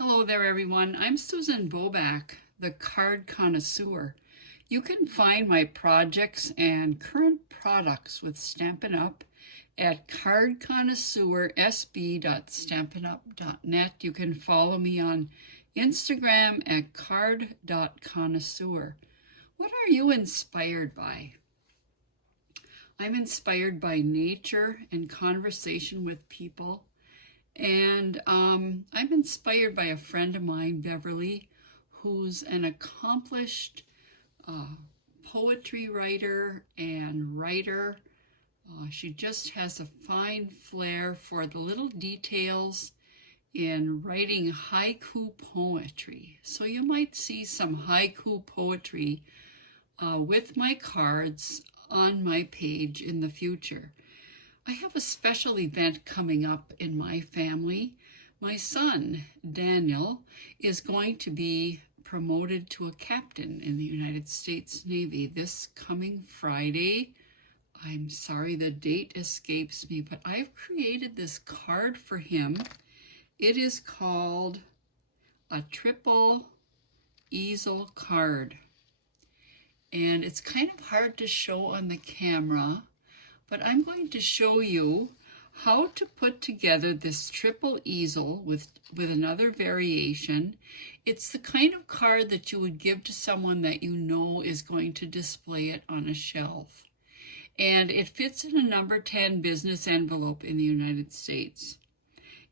Hello there, everyone. I'm Susan Boback, the card connoisseur. You can find my projects and current products with Stampin' Up! At cardconnoisseursb.stampinup.net. You can follow me on Instagram at card.connoisseur. What are you inspired by? I'm inspired by nature and conversation with people. And I'm inspired by a friend of mine, Beverly, who's an accomplished poetry writer and writer. She just has a fine flair for the little details in writing haiku poetry. So you might see some haiku poetry with my cards on my page in the future. I have a special event coming up in my family. My son, Daniel, is going to be promoted to a captain in the United States Navy this coming Friday. I'm sorry the date escapes me, but I've created this card for him. It is called a triple easel card. And it's kind of hard to show on the camera, but I'm going to show you how to put together this triple easel with another variation. It's the kind of card that you would give to someone that you know is going to display it on a shelf. And it fits in a number 10 business envelope in the United States.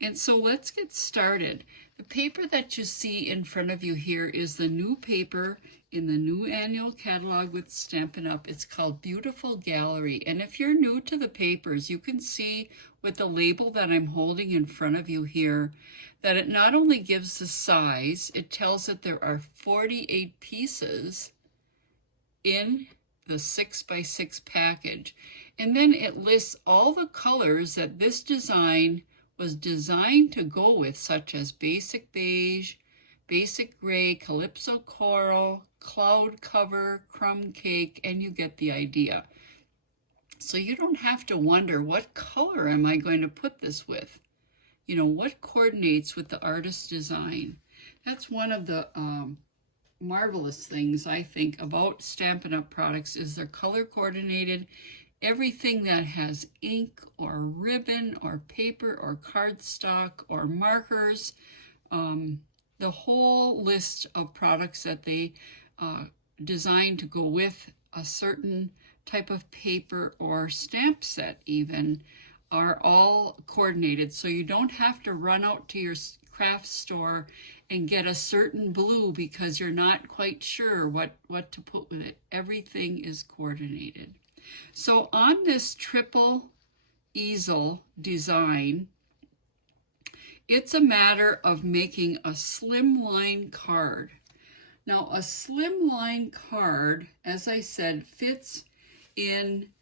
And so let's get started. The paper that you see in front of you here is the new paper in the new annual catalog with Stampin' Up. It's called Beautiful Gallery. And if you're new to the papers, you can see with the label that I'm holding in front of you here that it not only gives the size, it tells that there are 48 pieces in the 6x6 package. And then it lists all the colors that this design was designed to go with, such as basic beige, basic gray, calypso coral, cloud cover, crumb cake, and you get the idea. So you don't have to wonder, what color am I going to put this with? You know, what coordinates with the artist's design? That's one of the marvelous things I think about Stampin' Up! Products is they're color coordinated. Everything that has ink or ribbon or paper or cardstock or markers, the whole list of products that they designed to go with a certain type of paper or stamp set even are all coordinated. So you don't have to run out to your craft store and get a certain blue because you're not quite sure what to put with it. Everything is coordinated. So on this triple easel design, it's a matter of making a slimline card. Now, a slimline card, as I said, fits in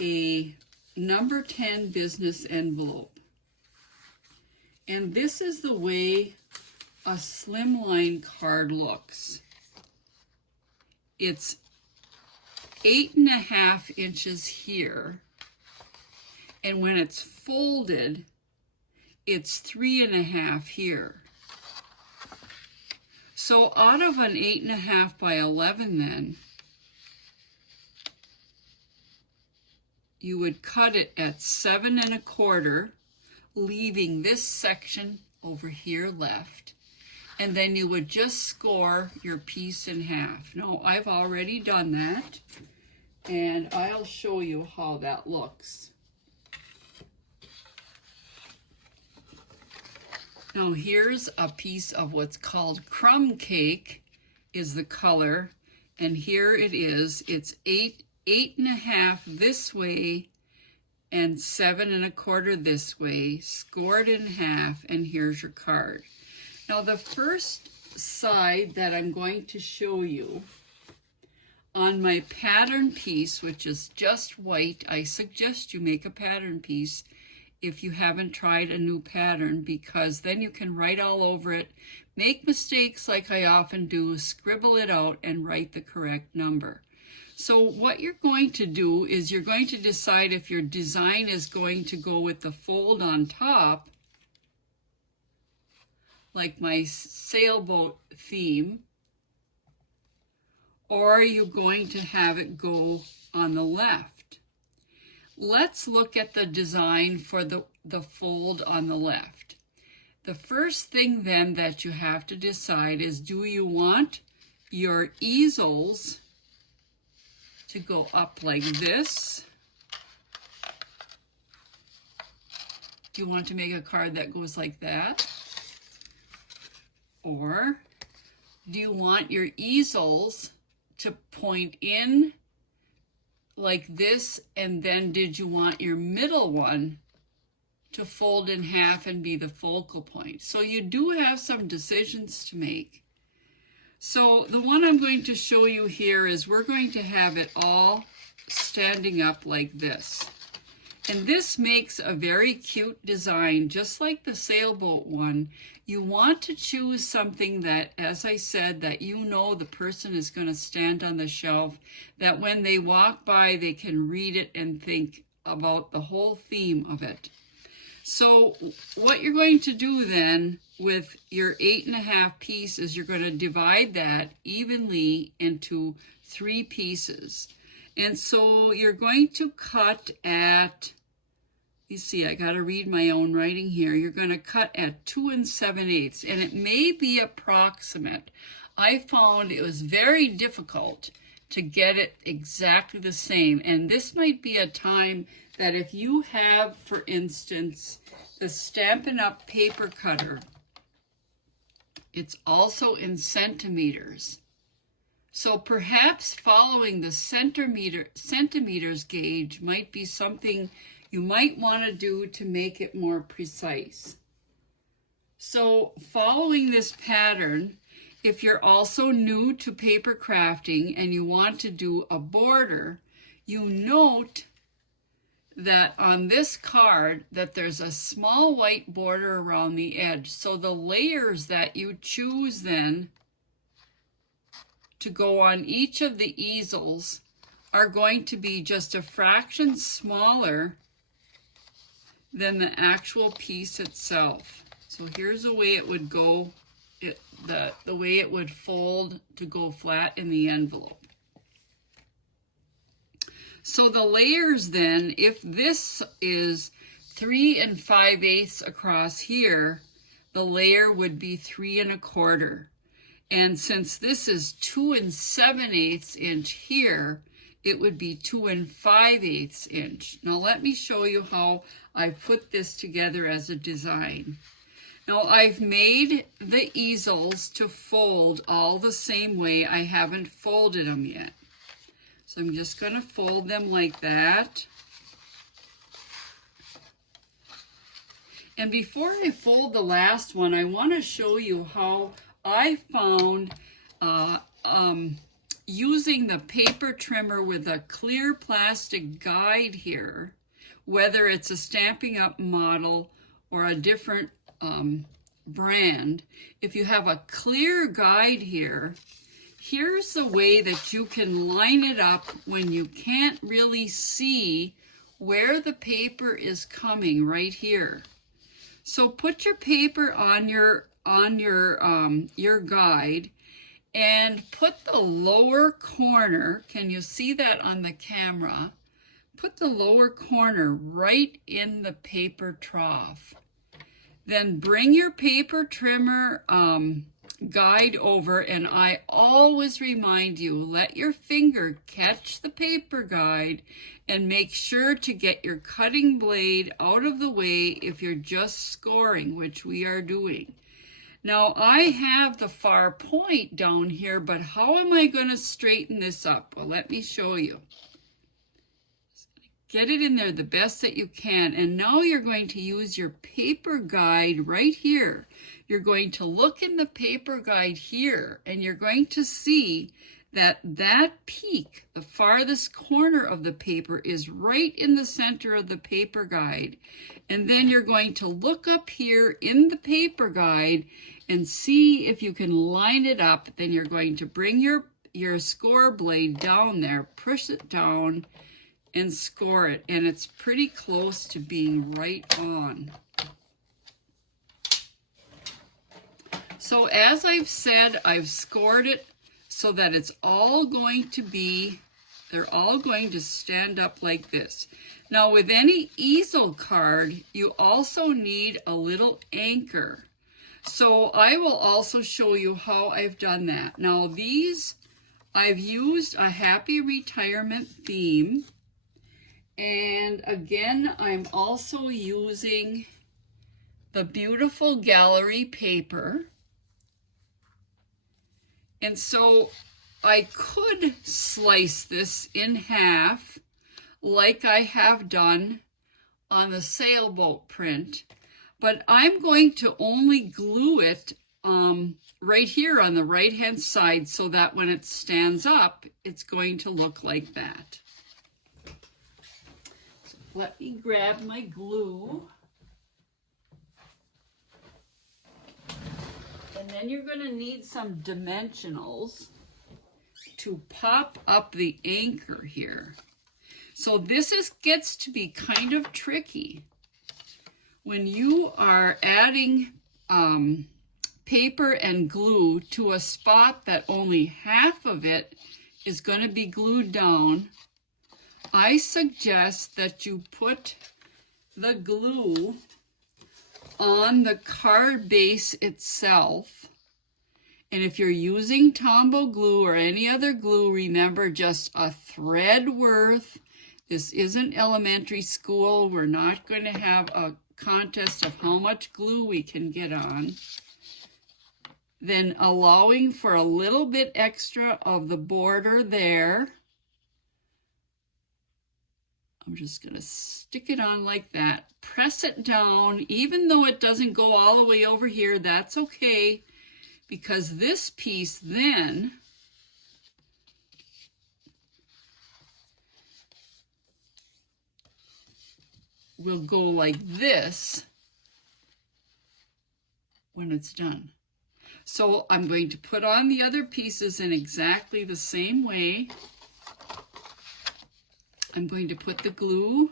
a number 10 business envelope. And this is the way a slimline card looks. It's 8.5 inches here, and when it's folded, it's 3.5 here. So out of an 8.5 by 11 then, you would cut it at 7.25, leaving this section over here left, and then you would just score your piece in half. Now, I've already done that, and I'll show you how that looks. Now here's a piece of what's called crumb cake is the color, and here it is. It's 8.5 this way and 7.25 this way, scored in half, and here's your card. Now the first side that I'm going to show you on my pattern piece, which is just white, I suggest you make a pattern piece if you haven't tried a new pattern, because then you can write all over it, make mistakes like I often do, scribble it out, and write the correct number. So what you're going to do is you're going to decide if your design is going to go with the fold on top like my sailboat theme, or are you going to have it go on the left? Let's look at the design for the fold on the left. The first thing then that you have to decide is, do you want your easels to go up like this? Do you want to make a card that goes like that? Or do you want your easels to point in like this, and then did you want your middle one to fold in half and be the focal point? So you do have some decisions to make. So the one I'm going to show you here is we're going to have it all standing up like this. And this makes a very cute design, just like the sailboat one. You want to choose something that, as I said, that you know the person is going to stand on the shelf, that when they walk by, they can read it and think about the whole theme of it. So what you're going to do then with your 8.5 piece is you're going to divide that evenly into 3 pieces. And so you're going to cut at, you see, I got to read my own writing here. You're going to cut at 2 7/8, and it may be approximate. I found it was very difficult to get it exactly the same. And this might be a time that if you have, for instance, the Stampin' Up! Paper cutter, it's also in centimeters. So perhaps following the centimeters gauge might be something you might want to do to make it more precise. So following this pattern, if you're also new to paper crafting and you want to do a border, you note that on this card that there's a small white border around the edge. So the layers that you choose then to go on each of the easels are going to be just a fraction smaller than the actual piece itself. So here's the way it would go, the way it would fold to go flat in the envelope. So the layers then, if this is 3 5/8 across here, the layer would be 3 1/4. And since this is 2 7/8 inch here, it would be 2 5/8 inch. Now let me show you how I put this together as a design. Now I've made the easels to fold all the same way. I haven't folded them yet. So I'm just going to fold them like that. And before I fold the last one, I want to show you how I found using the paper trimmer with a clear plastic guide here, whether it's a Stampin' Up! Model or a different brand. If you have a clear guide here, here's the way that you can line it up when you can't really see where the paper is coming right here. So put your paper on your guide and put the lower corner, can you see that on the camera? Put the lower corner right in the paper trough. Then bring your paper trimmer guide over, and I always remind you, let your finger catch the paper guide and make sure to get your cutting blade out of the way if you're just scoring, which we are doing. Now I have the far point down here, but how am I going to straighten this up? Well, let me show you. Get it in there the best that you can, and now you're going to use your paper guide right here. You're going to look in the paper guide here, and you're going to see that that peak, the farthest corner of the paper, is right in the center of the paper guide. And then you're going to look up here in the paper guide and see if you can line it up. Then you're going to bring your score blade down there, push it down, and score it. And it's pretty close to being right on. So as I've said, I've scored it so that it's all going to be, they're all going to stand up like this. Now with any easel card, you also need a little anchor. So I will also show you how I've done that. Now these, I've used a happy retirement theme. And again, I'm also using the beautiful gallery paper. And so I could slice this in half like I have done on the sailboat print, but I'm going to only glue it right here on the right hand side so that when it stands up, it's going to look like that. So let me grab my glue. And then you're going to need some dimensionals to pop up the anchor here. So this gets to be kind of tricky. When you are adding paper and glue to a spot that only half of it is going to be glued down, I suggest that you put the glue on the card base itself. And if you're using Tombow glue or any other glue, remember just a thread worth. This isn't elementary school. We're not going to have a contest of how much glue we can get on. Then allowing for a little bit extra of the border there. I'm just going to stick it on like that. Press it down. Even though it doesn't go all the way over here, that's okay. Because this piece then will go like this when it's done. So I'm going to put on the other pieces in exactly the same way. I'm going to put the glue,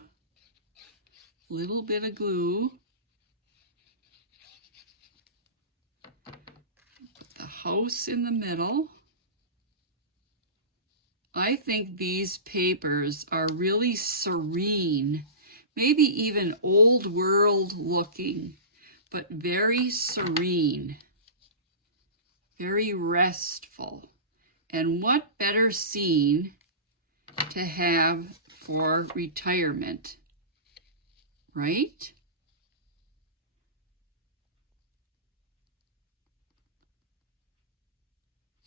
a little bit of glue. Put the house in the middle. I think these papers are really serene, maybe even old world looking, but very serene, very restful. And what better scene to have for retirement, right?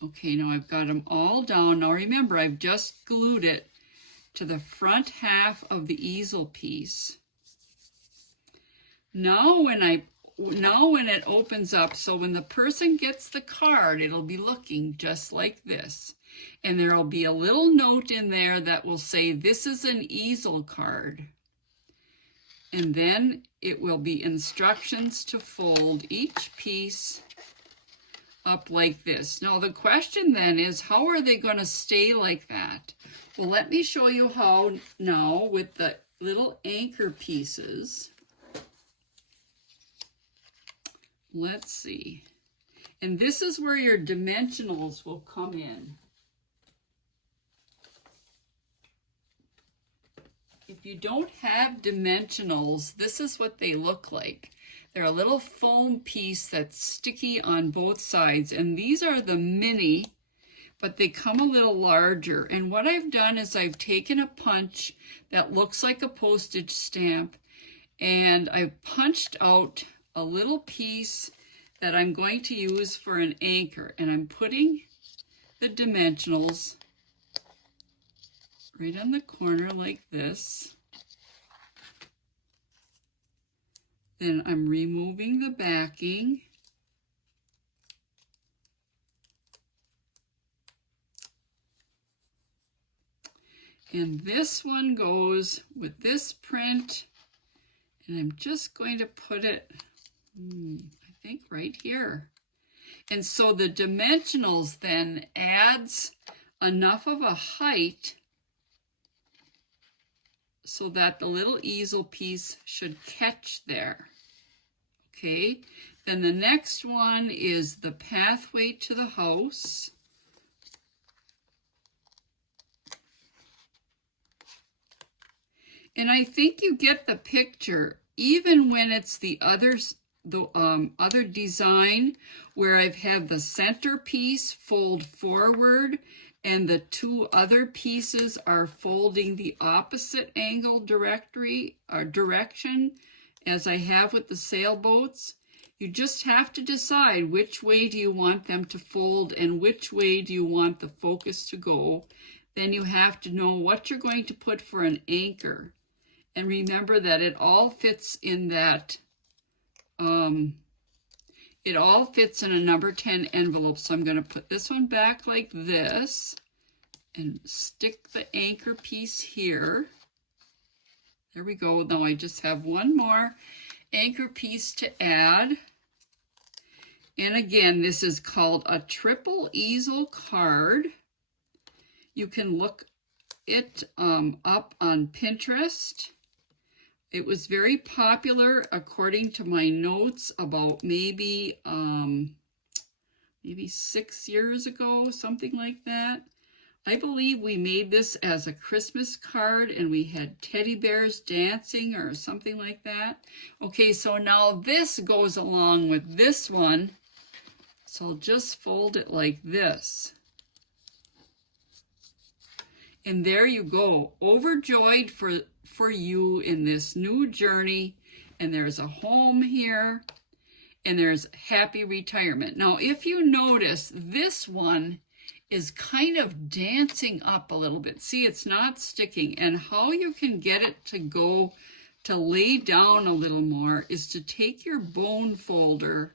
Okay, now I've got them all down. Now remember, I've just glued it to the front half of the easel piece. Now when it opens up, so when the person gets the card, it'll be looking just like this. And there'll be a little note in there that will say, this is an easel card. And then it will be instructions to fold each piece up like this. Now the question then is, how are they going to stay like that? Well, let me show you how now with the little anchor pieces. Let's see. And this is where your dimensionals will come in. If you don't have dimensionals, this is what they look like. They're a little foam piece that's sticky on both sides, and these are the mini, but they come a little larger. And what I've done is I've taken a punch that looks like a postage stamp, and I've punched out a little piece that I'm going to use for an anchor, and I'm putting the dimensionals right on the corner like this. Then I'm removing the backing. And this one goes with this print, and I'm just going to put it, I think right here. And so the dimensionals then adds enough of a height so that the little easel piece should catch there. Okay, Then the next one is the pathway to the house. And I think you get the picture, even when it's the other design where I've had the center piece fold forward and the two other pieces are folding the opposite angle direction as I have with the sailboats. You just have to decide which way do you want them to fold and which way do you want the focus to go. Then you have to know what you're going to put for an anchor. And remember that it all fits in that, it all fits in a number 10 envelope. So I'm going to put this one back like this and stick the anchor piece here. There we go. Now I just have one more anchor piece to add. And again, this is called a triple easel card. You can look it up on Pinterest. It was very popular, according to my notes, about maybe 6 years ago, something like that. I believe we made this as a Christmas card and we had teddy bears dancing or something like that. Okay, so now this goes along with this one. So I'll just fold it like this. And there you go, overjoyed for you in this new journey. And there's a home here, and there's happy retirement. Now, if you notice, this one is kind of dancing up a little bit. See, it's not sticking. And how you can get it to go to lay down a little more is to take your bone folder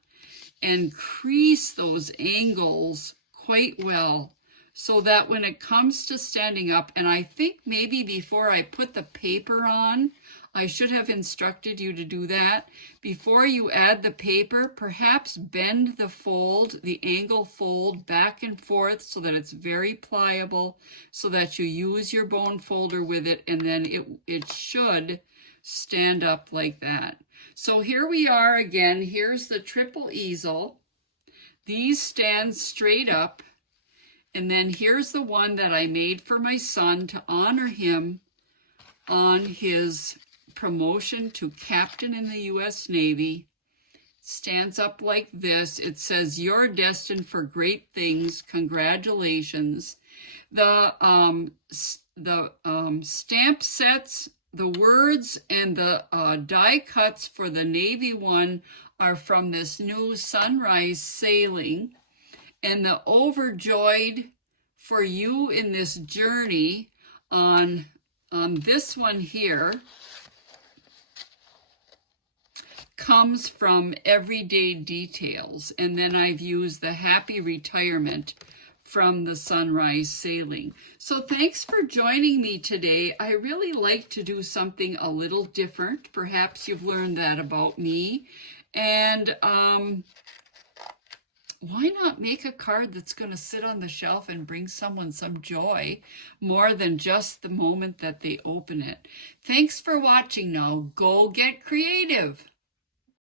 and crease those angles quite well, so that when it comes to standing up, and I think maybe before I put the paper on, I should have instructed you to do that. Before you add the paper, perhaps bend the fold, the angle fold back and forth so that it's very pliable, so that you use your bone folder with it, and then it should stand up like that. So here we are again. Here's the triple easel. These stand straight up. And then here's the one that I made for my son to honor him on his promotion to captain in the U.S. Navy. Stands up like this. It says, "You're destined for great things. Congratulations." The stamp sets, the words, and the die cuts for the Navy one are from this new Sunrise Sailing. And the overjoyed for you in this journey on this one here comes from Everyday Details. And then I've used the happy retirement from the Sunrise Sailing. So thanks for joining me today. I really like to do something a little different. Perhaps you've learned that about me. And why not make a card that's going to sit on the shelf and bring someone some joy more than just the moment that they open it? Thanks for watching now. Go get creative.